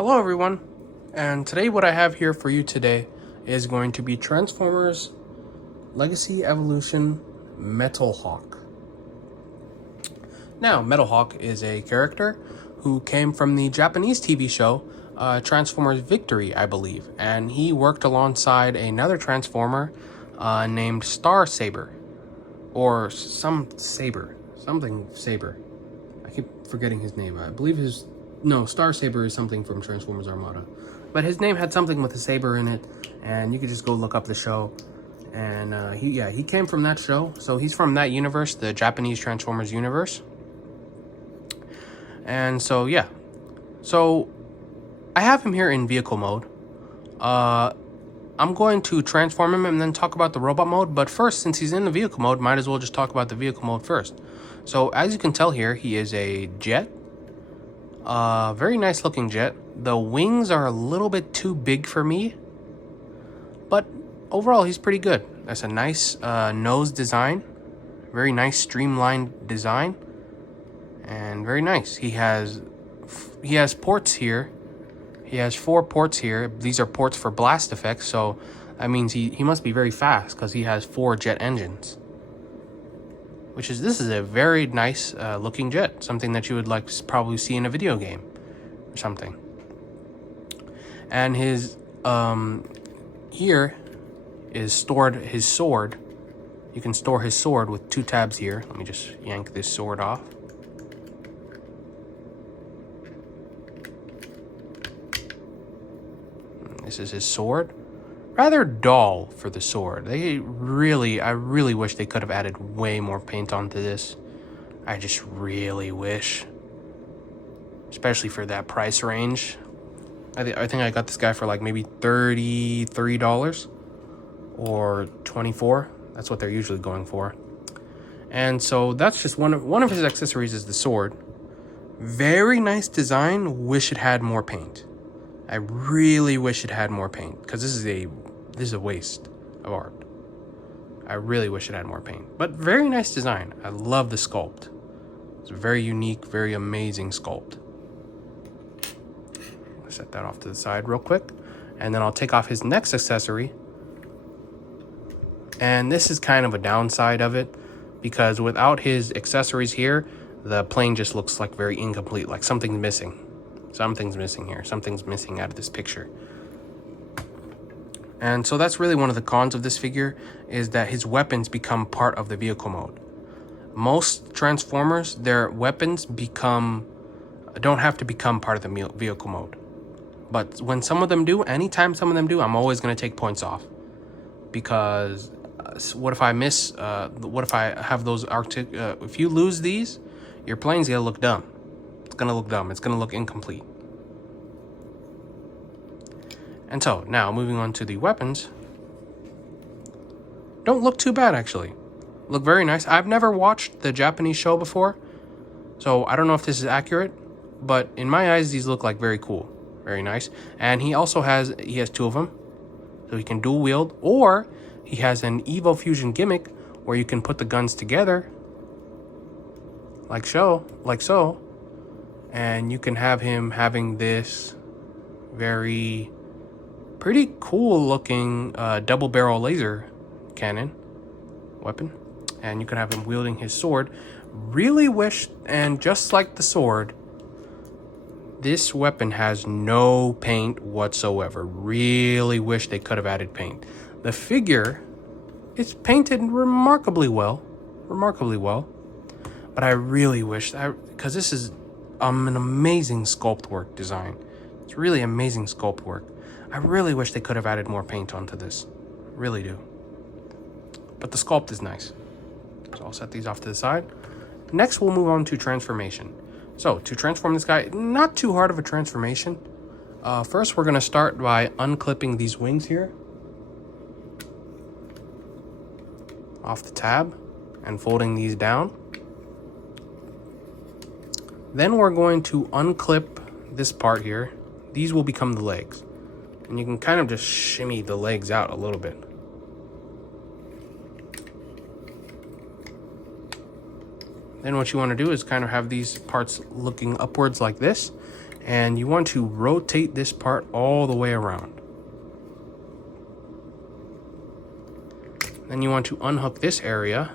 Hello everyone, and today what I have here for you today is going to be Transformers Legacy Evolution Metalhawk. Now, Metalhawk is a character who came from the Japanese TV show Transformers Victory, I believe, and he worked alongside another Transformer named Star Saber, or something Saber. I keep forgetting his name. I believe Star Saber is something from Transformers Armada. But his name had something with a saber in it, and you could just go look up the show. And he came from that show, so he's from that universe, the Japanese Transformers universe. And so I have him here in vehicle mode. I'm going to transform him and then talk about the robot mode, but first, since he's in the vehicle mode, might as well just talk about the vehicle mode first. So as you can tell here, he is a jet. Very nice looking jet. The wings are a little bit too big for me, but overall he's pretty good. That's a nice nose design, very nice streamlined design, and very nice. He has ports here. He has 4 ports here. These are ports for blast effects, so that means he must be very fast because he has 4 jet engines. This is a very nice looking jet, something that you would like to probably see in a video game or something. And his here is stored his sword. You can store his sword with 2 tabs here. Let me just yank this sword off. This is his sword. Rather dull for the sword. I really wish they could have added way more paint onto this. I just really wish. Especially for that price range. I think I got this guy for like maybe $33 or $24. That's what they're usually going for. And so that's just one of his accessories is the sword. Very nice design. Wish it had more paint. I really wish it had more paint because this is a waste of art. I really wish it had more paint, but very nice design. I love the sculpt. It's a very unique, very amazing sculpt. I'll set that off to the side real quick, and then I'll take off his next accessory. And this is kind of a downside of it because without his accessories here, the plane just looks like very incomplete, like something's missing. Something's missing here. Something's missing out of this picture. And so that's really one of the cons of this figure is that his weapons become part of the vehicle mode. Most Transformers, their weapons don't have to become part of the vehicle mode. But when some of them do, anytime some of them do, I'm always going to take points off. Because what if I miss, what if I have those if you lose these, your plane's going to look dumb. It's going to look dumb. It's going to look incomplete. And so, now, moving on to the weapons. Don't look too bad, actually. Look very nice. I've never watched the Japanese show before, so I don't know if this is accurate, but in my eyes, these look like very cool. Very nice. And he has 2 of them, so he can dual wield, or he has an Evo Fusion gimmick where you can put the guns together, like so, and you can have him having this pretty cool looking double barrel laser cannon weapon, and you can have him wielding his sword. Really wish, and just like the sword, this weapon has no paint whatsoever. Really wish they could have added paint. The figure is painted remarkably well, but I really wish, because this is an amazing sculpt work design. It's really amazing sculpt work. I really wish they could have added more paint onto this. Really do. But the sculpt is nice. So I'll set these off to the side. Next, we'll move on to transformation. So to transform this guy, not too hard of a transformation. First, we're going to start by unclipping these wings here off the tab and folding these down. Then we're going to unclip this part here. These will become the legs. And you can kind of just shimmy the legs out a little bit. Then what you want to do is kind of have these parts looking upwards like this. And you want to rotate this part all the way around. Then you want to unhook this area.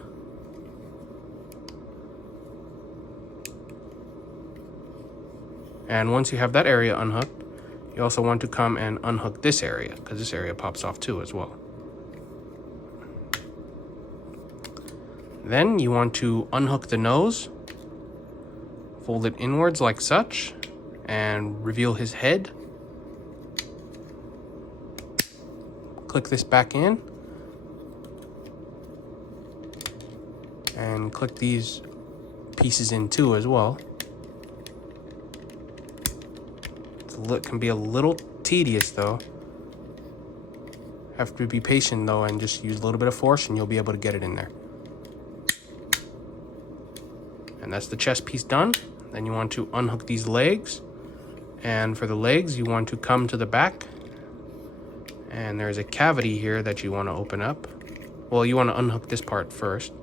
And once you have that area unhooked, you also want to come and unhook this area, because this area pops off too as well. Then you want to unhook the nose, fold it inwards like such, and reveal his head. Click this back in, and click these pieces in too as well. It can be a little tedious though. Have to be patient though, and just use a little bit of force and you'll be able to get it in there. And that's the chest piece done. Then you want to unhook these legs. And for the legs, you want to come to the back. And there's a cavity here that you want to open up. Well, you want to unhook this part first.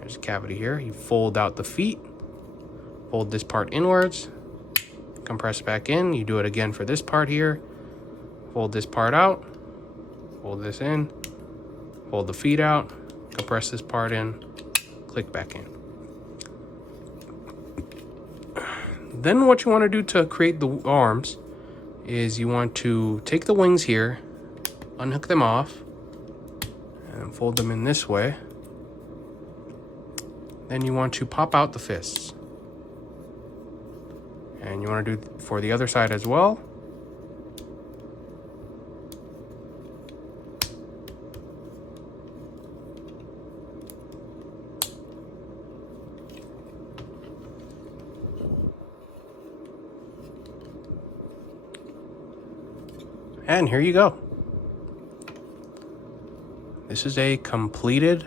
There's a cavity here. You fold out the feet. Fold this part inwards. Compress back in. You do it again for this part here. Fold this part out. Fold this in. Fold the feet out. Compress this part in. Click back in. Then what you want to do to create the arms is you want to take the wings here, unhook them off, and fold them in this way. Then you want to pop out the fists. And you want to do for the other side as well. And here you go. This is a completed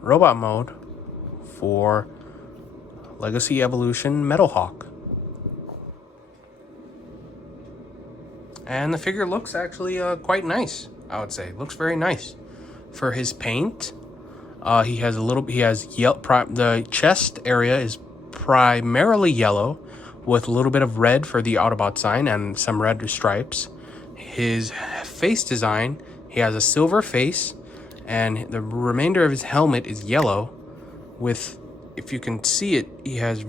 robot mode for Legacy Evolution Metalhawk. And the figure looks actually quite nice, I would say. Looks very nice. For his paint, the chest area is primarily yellow, with a little bit of red for the Autobot sign and some red stripes. His face design, he has a silver face, and the remainder of his helmet is yellow with, if you can see it, he has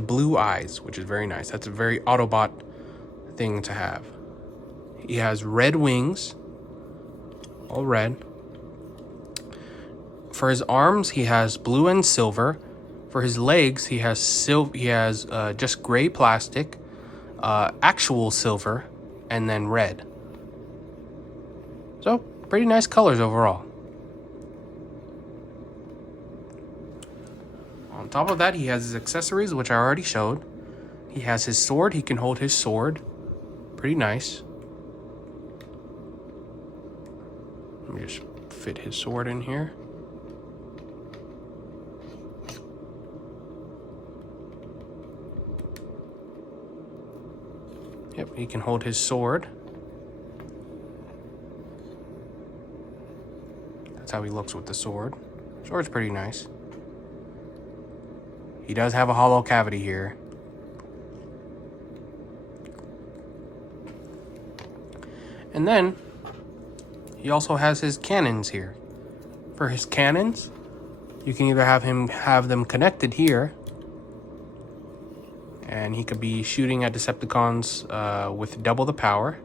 blue eyes, which is very nice. That's a very Autobot thing to have. He has red wings, all red. For his arms, he has blue and silver. For his legs, he has just gray plastic, actual silver, and then red. So, pretty nice colors overall. On top of that, he has his accessories, which I already showed. He has his sword. He can hold his sword. Pretty nice. Let me just fit his sword in here. Yep, he can hold his sword. That's how he looks with the sword. Sword's pretty nice. He does have a hollow cavity here. And then, he also has his cannons here. For his cannons, you can either have them connected here, and he could be shooting at Decepticons with double the power,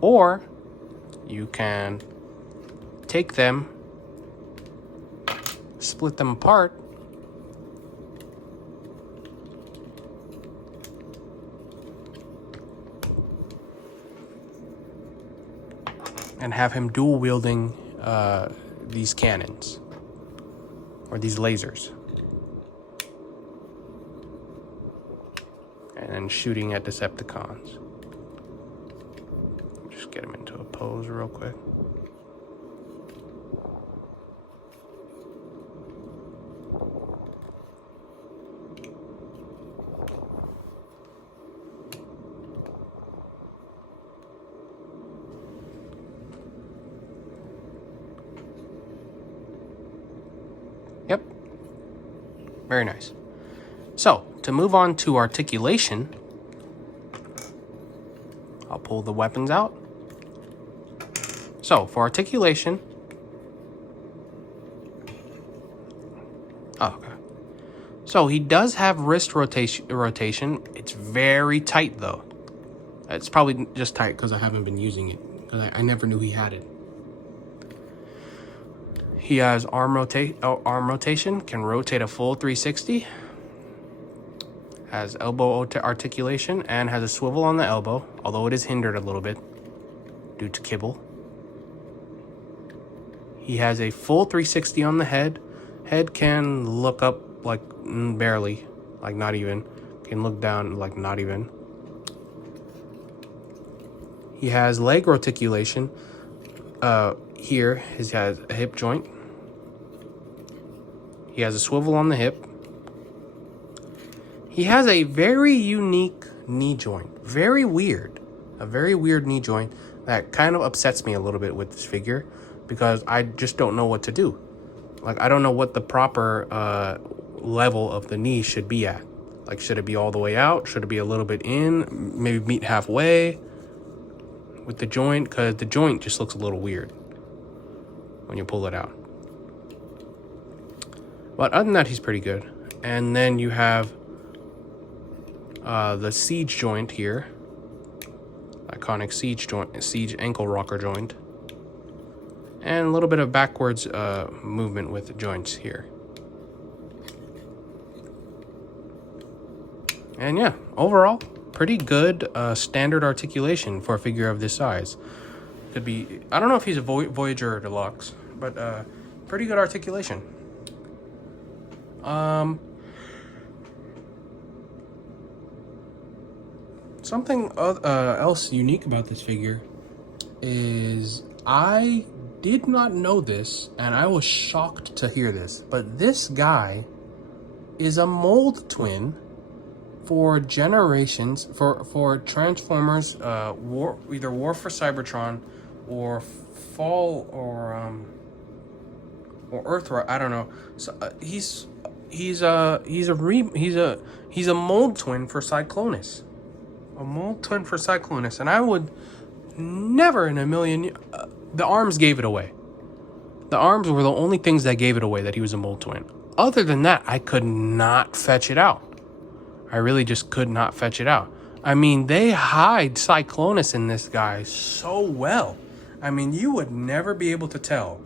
or you can take them, split them apart, and have him dual wielding these cannons or these lasers. And then shooting at Decepticons. Just get him into a pose real quick. Yep. Very nice. So, to move on to articulation, I'll pull the weapons out. So, for articulation... Oh, okay. So, he does have wrist rotation. It's very tight, though. It's probably just tight because I haven't been using it. Because I never knew he had it. He has arm rotation, can rotate a full 360. Has elbow articulation, and has a swivel on the elbow, although it is hindered a little bit due to kibble. He has a full 360 on the head. Head can look up like barely, like not even. Can look down like not even. He has leg articulation. Here, he has a hip joint. He has a swivel on the hip. He has a very unique knee joint. Very weird. A very weird knee joint that kind of upsets me a little bit with this figure because I just don't know what to do. Like, I don't know what the proper level of the knee should be at. Like, should it be all the way out? Should it be a little bit in? Maybe meet halfway with the joint? Because the joint just looks a little weird when you pull it out. But other than that, he's pretty good. And then you have the siege joint here. Iconic siege ankle rocker joint. And a little bit of backwards movement with the joints here. And yeah, overall, pretty good standard articulation for a figure of this size. Could be, I don't know if he's a Voyager or Deluxe, but pretty good articulation. Something else unique about this figure is I did not know this, and I was shocked to hear this, but this guy is a mold twin for Generations, for Transformers, either War for Cybertron or Fall or Earthrise. I don't know. So he's a mold twin for Cyclonus. A mold twin for Cyclonus, and I would never in a million... the arms gave it away. The arms were the only things that gave it away that he was a mold twin. Other than that, I could not fetch it out. I really just could not fetch it out. I mean, they hide Cyclonus in this guy so well. I mean, you would never be able to tell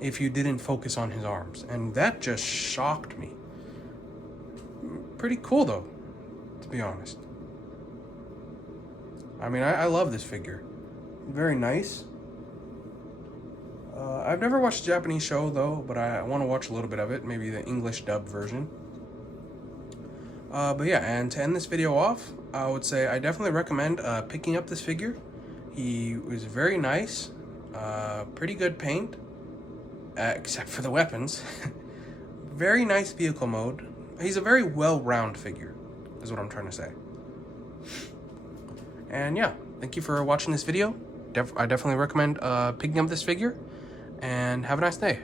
if you didn't focus on his arms. And that just shocked me. Pretty cool, though, to be honest. I mean, I love this figure. Very nice. I've never watched the Japanese show, though, but I want to watch a little bit of it. Maybe the English dub version. But yeah, and to end this video off, I would say I definitely recommend picking up this figure. He was very nice. Pretty good paint. Except for the weapons. Very nice vehicle mode. He's a very well-rounded figure, is what I'm trying to say. And yeah, thank you for watching this video. I definitely recommend picking up this figure, and have a nice day.